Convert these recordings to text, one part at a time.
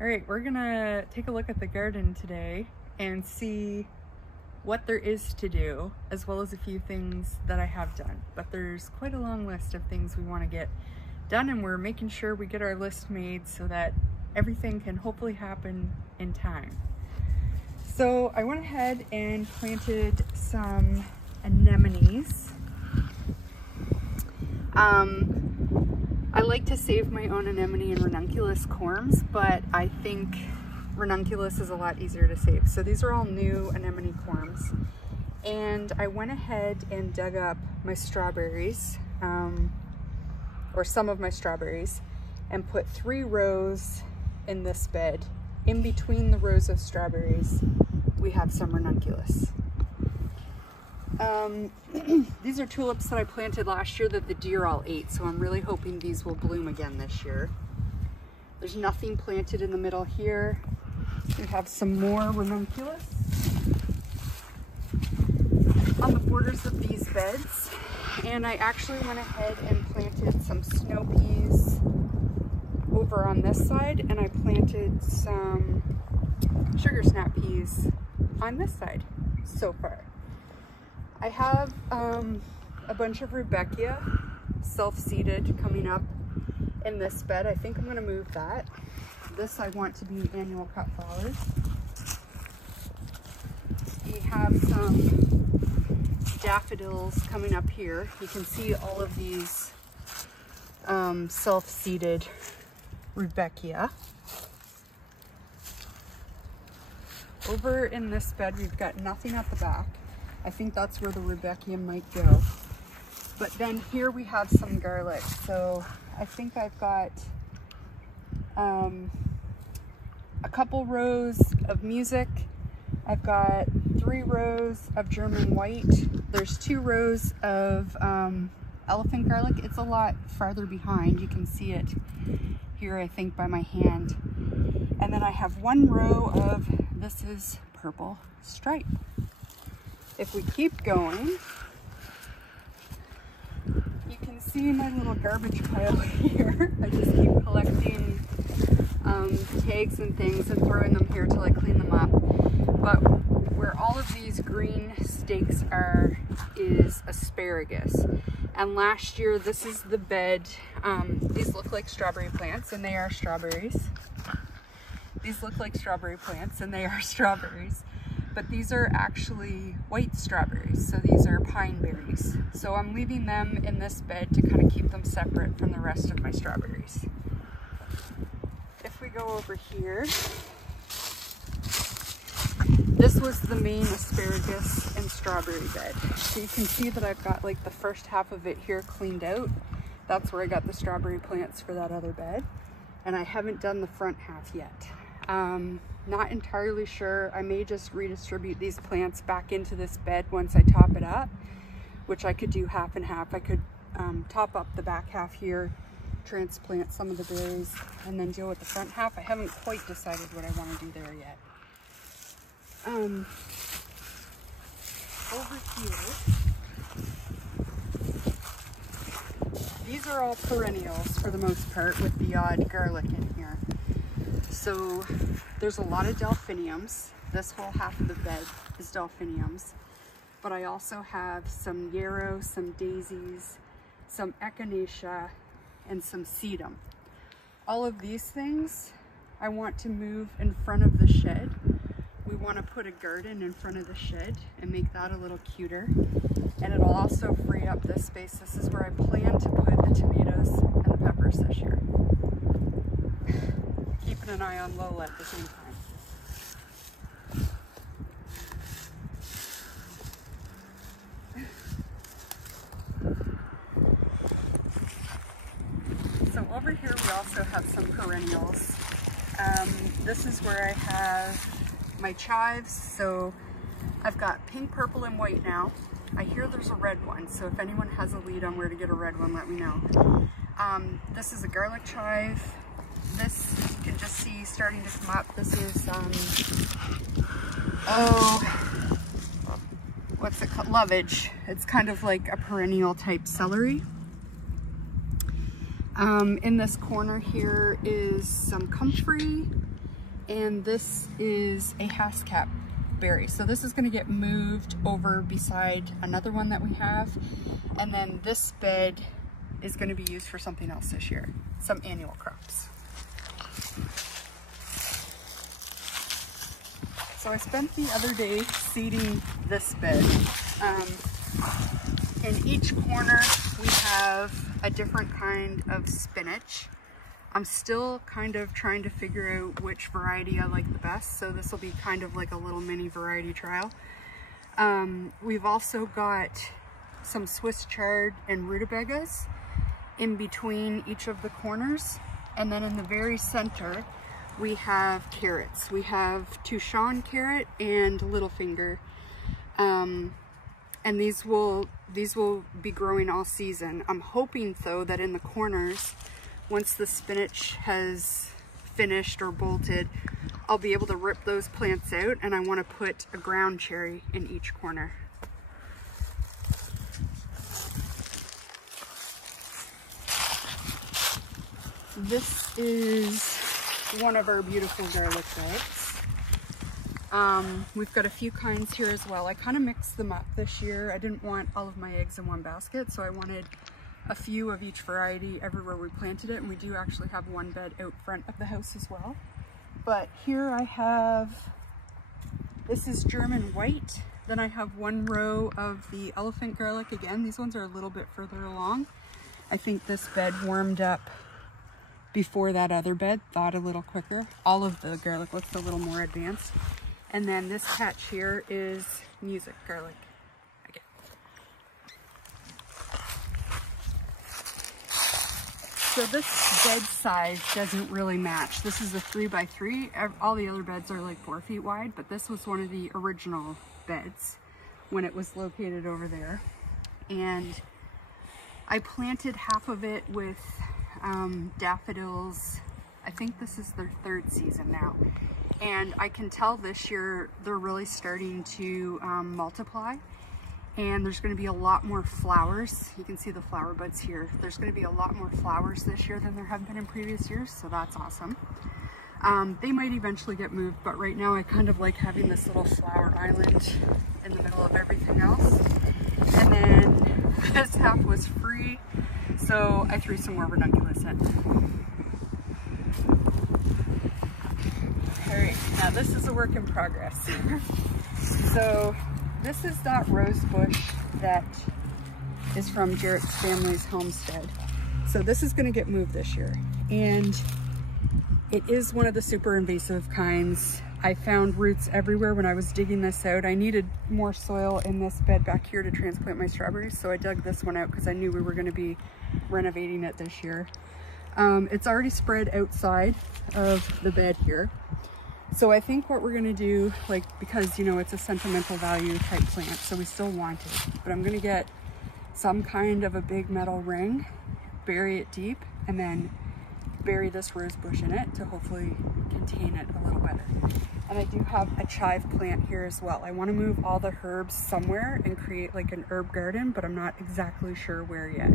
All right, we're gonna take a look at the garden today and see what there is to do, as well as a few things that I have done. But there's quite a long list of things we want to get done, and we're making sure we get our list made so that everything can hopefully happen in time. So I went ahead and planted some anemones. I like to save my own anemone and ranunculus corms, but I think ranunculus is a lot easier to save. So these are all new anemone corms. And I went ahead and dug up my strawberries, or some of my strawberries, and put 3 rows in this bed. In between the rows of strawberries, we have some ranunculus. These are tulips that I planted last year that the deer all ate, so I'm really hoping these will bloom again this year. There's nothing planted in the middle here. We have some more ranunculus on the borders of these beds, and I actually went ahead and planted some snow peas over on this side, and I planted some sugar snap peas on this side so far. I have a bunch of rudbeckia self-seeded coming up in this bed. I think I'm going to move that. This I want to be annual cut flowers. We have some daffodils coming up here. You can see all of these self-seeded rudbeckia. Over in this bed, we've got nothing at the back. I think that's where the rudbeckia might go. But then here we have some garlic. So I think I've got a couple rows of music. I've got 3 rows of German white. There's 2 rows of elephant garlic. It's a lot farther behind. You can see it here, I think, by my hand. And then I have 1 row of, this is purple stripe. If we keep going, you can see my little garbage pile here. I just keep collecting tags and things and throwing them here till I clean them up. But where all of these green stakes are is asparagus. And last year, this is the bed. These look like strawberry plants, and they are strawberries. These look like strawberry plants, and they are strawberries. But these are actually white strawberries, so these are pine berries. So I'm leaving them in this bed to kind of keep them separate from the rest of my strawberries. If we go over here, this was the main asparagus and strawberry bed. So you can see that I've got like the first half of it here cleaned out. That's where I got the strawberry plants for that other bed. And I haven't done the front half yet. Not entirely sure. I may just redistribute these plants back into this bed once I top it up, which I could do half and half. I could top up the back half here, transplant some of the berries, and then deal with the front half. I haven't quite decided what I want to do there yet. Over here, these are all perennials for the most part, with the odd garlic in here. So there's a lot of delphiniums. This whole half of the bed is delphiniums. But I also have some yarrow, some daisies, some echinacea, and some sedum. All of these things I want to move in front of the shed. We want to put a garden in front of the shed and make that a little cuter. And it'll also free up this space. This is where I plan to put the tomatoes and the peppers this year. Keeping an eye on Lola at the same time. So over here we also have some perennials. This is where I have my chives. So I've got pink, purple, and white now. I hear there's a red one, so if anyone has a lead on where to get a red one, let me know. This is a garlic chive. This you can just see starting to come up. This is, what's it called? Lovage. It's kind of like a perennial type celery. In this corner here is some comfrey, and this is a hascap berry. So this is going to get moved over beside another one that we have, and then this bed is going to be used for something else this year, some annual crops. So I spent the other day seeding this bed. In each corner we have a different kind of spinach. I'm still kind of trying to figure out which variety I like the best, so this will be kind of like a little mini variety trial. We've also got some Swiss chard and rutabagas in between each of the corners, and then in the very center we have carrots. We have Touchon carrot and Littlefinger, and these will be growing all season. I'm hoping though that in the corners, once the spinach has finished or bolted, I'll be able to rip those plants out, and I want to put a ground cherry in each corner. This is one of our beautiful garlic beds. We've got a few kinds here as well. I kind of mixed them up this year. I didn't want all of my eggs in one basket, so I wanted a few of each variety everywhere we planted it, and we do actually have one bed out front of the house as well. But here I have, this is German white. Then I have one row of the elephant garlic. Again, these ones are a little bit further along. I think this bed warmed up before that other bed, thawed a little quicker. All of the garlic looks a little more advanced. And then this patch here is music garlic. Again. So this bed size doesn't really match. This is a 3x3. All the other beds are like 4 feet wide, but this was one of the original beds when it was located over there. And I planted half of it with daffodils. I think this is their 3rd season now. And I can tell this year they're really starting to multiply, and there's going to be a lot more flowers. You can see the flower buds here. There's going to be a lot more flowers this year than there have been in previous years, so that's awesome. They might eventually get moved, but right now I kind of like having this little flower island in the middle of everything else. And then this half was free, so I threw some more ranunculus in. Alright, now this is a work in progress. So this is that rose bush that is from Jarrett's family's homestead. So this is going to get moved this year, and it is one of the super invasive kinds. I found roots everywhere when I was digging this out. I needed more soil in this bed back here to transplant my strawberries, so I dug this one out because I knew we were going to be renovating it this year. It's already spread outside of the bed here. So I think what we're gonna do, like, because you know it's a sentimental value type plant, so we still want it, but I'm gonna get some kind of a big metal ring, bury it deep, and then bury this rose bush in it to hopefully contain it a little better. And I do have a chive plant here as well. I want to move all the herbs somewhere and create like an herb garden, but I'm not exactly sure where yet.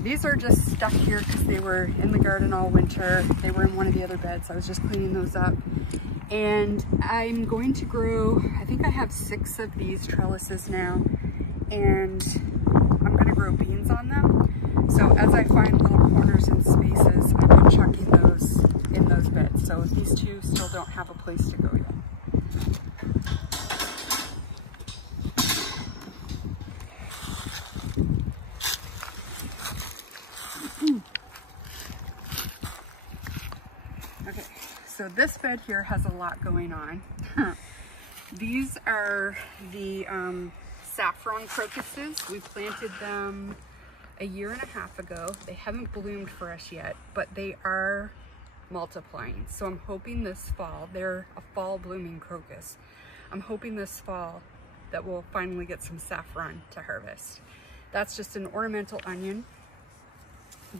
These are just stuck here because they were in the garden all winter. They were in one of the other beds. I was just cleaning those up. And I'm going to grow, I think I have 6 of these trellises now, and I'm going to grow beans on them. So as I find little corners and spaces, I've been chucking those in those beds. So these two still don't have a place to go yet. Okay, so this bed here has a lot going on. These are the saffron crocuses. We planted them a 1.5 years ago. They haven't bloomed for us yet, but they are multiplying. So I'm hoping this fall, they're a fall blooming crocus. I'm hoping this fall that we'll finally get some saffron to harvest. That's just an ornamental onion.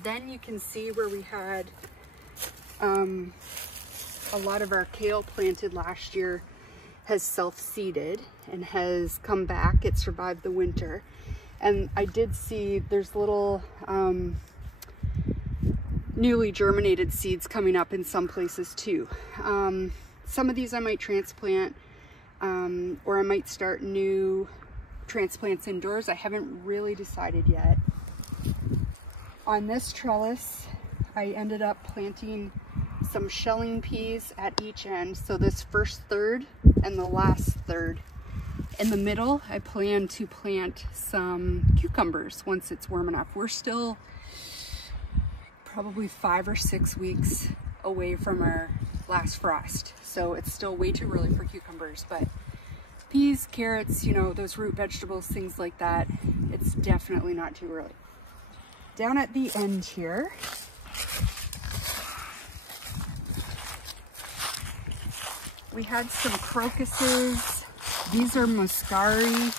Then you can see where we had a lot of our kale planted last year has self-seeded and has come back. It survived the winter. And I did see there's little newly germinated seeds coming up in some places too. Some of these I might transplant, or I might start new transplants indoors. I haven't really decided yet. On this trellis, I ended up planting some shelling peas at each end. So this first third and the last third. In the middle, I plan to plant some cucumbers once it's warm enough. We're still probably 5 or 6 weeks away from our last frost. So it's still way too early for cucumbers, but peas, carrots, you know, those root vegetables, things like that, it's definitely not too early. Down at the end here, we had some crocuses. These are muscari.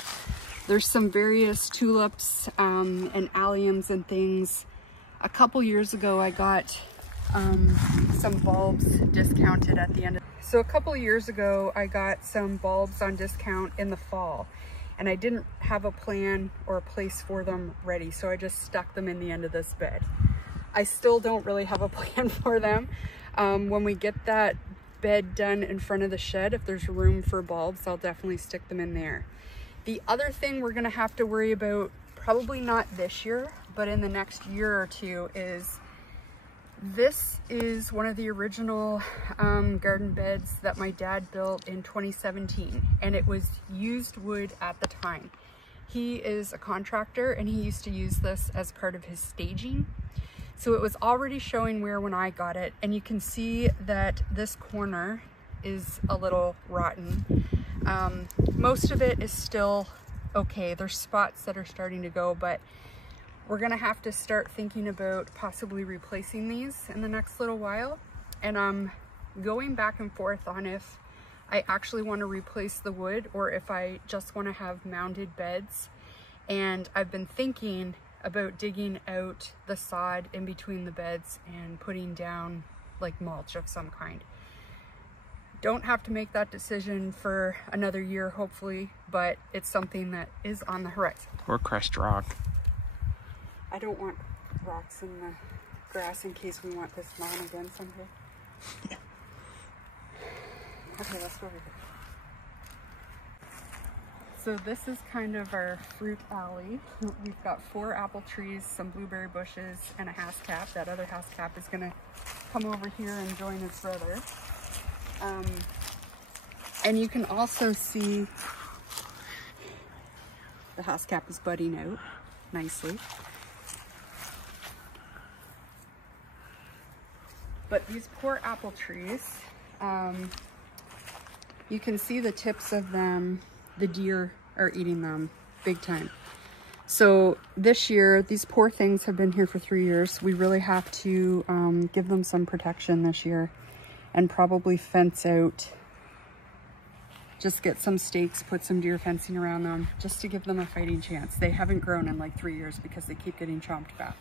There's some various tulips and alliums and things. A couple years ago, I got some bulbs discounted at the end of. So a couple years ago, I got some bulbs on discount in the fall, and I didn't have a plan or a place for them ready, so I just stuck them in the end of this bed. I still don't really have a plan for them. When we get that bed done in front of the shed, if there's room for bulbs, I'll definitely stick them in there. The other thing we're gonna have to worry about, probably not this year, but in the next year or two, is this is one of the original garden beds that my dad built in 2017, and it was used wood at the time. He is a contractor and he used to use this as part of his staging. So it was already showing wear when I got it, and you can see that this corner is a little rotten. Most of it is still okay. There's spots that are starting to go, but we're gonna have to start thinking about possibly replacing these in the next little while. And I'm going back and forth on if I actually want to replace the wood or if I just want to have mounded beds. And I've been thinking about digging out the sod in between the beds and putting down like mulch of some kind. Don't have to make that decision for another year, hopefully, but it's something that is on the horizon. Or crushed rock. I don't want rocks in the grass in case we want this lawn again someday. Yeah. Okay, let's go over here. So this is kind of our fruit alley. We've got 4 apple trees, some blueberry bushes, and a hascap. That other hascap is gonna come over here and join his brother. And you can also see the hascap is budding out nicely. But these poor apple trees, you can see the tips of them. The deer are eating them big time. So this year, these poor things have been here for 3 years. We really have to give them some protection this year and probably fence out, just get some stakes, put some deer fencing around them just to give them a fighting chance. They haven't grown in like 3 years because they keep getting chomped back.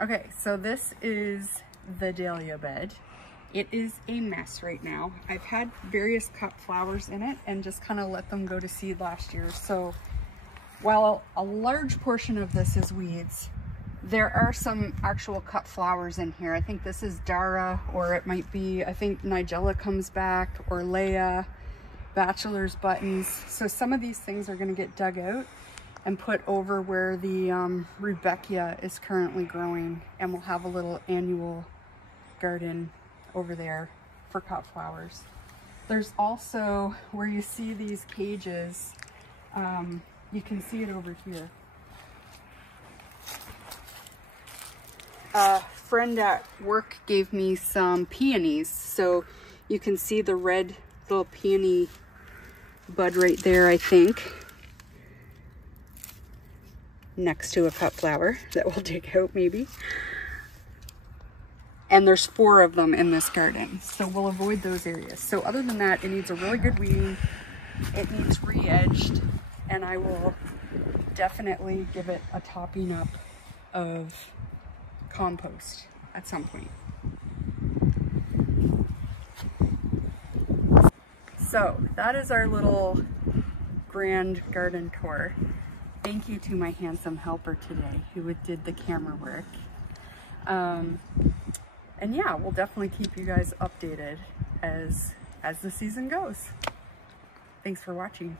Okay, so this is the dahlia bed. It is a mess right now. I've had various cut flowers in it and just kind of let them go to seed last year. So while a large portion of this is weeds, there are some actual cut flowers in here. I think this is Dara, or it might be, I think Nigella comes back, or Leia, bachelor's buttons. So some of these things are gonna get dug out and put over where the Rudbeckia is currently growing, and we'll have a little annual garden over there for cut flowers. There's also, where you see these cages, you can see it over here. A friend at work gave me some peonies, so you can see the red little peony bud right there, I think, next to a cut flower that we'll dig out maybe. And there's 4 of them in this garden, so we'll avoid those areas. So other than that, it needs a really good weeding. It needs re-edged, and I will definitely give it a topping up of compost at some point. So that is our little grand garden tour. thank you to my handsome helper today who did the camera work. And yeah, we'll definitely keep you guys updated as the season goes. Thanks for watching.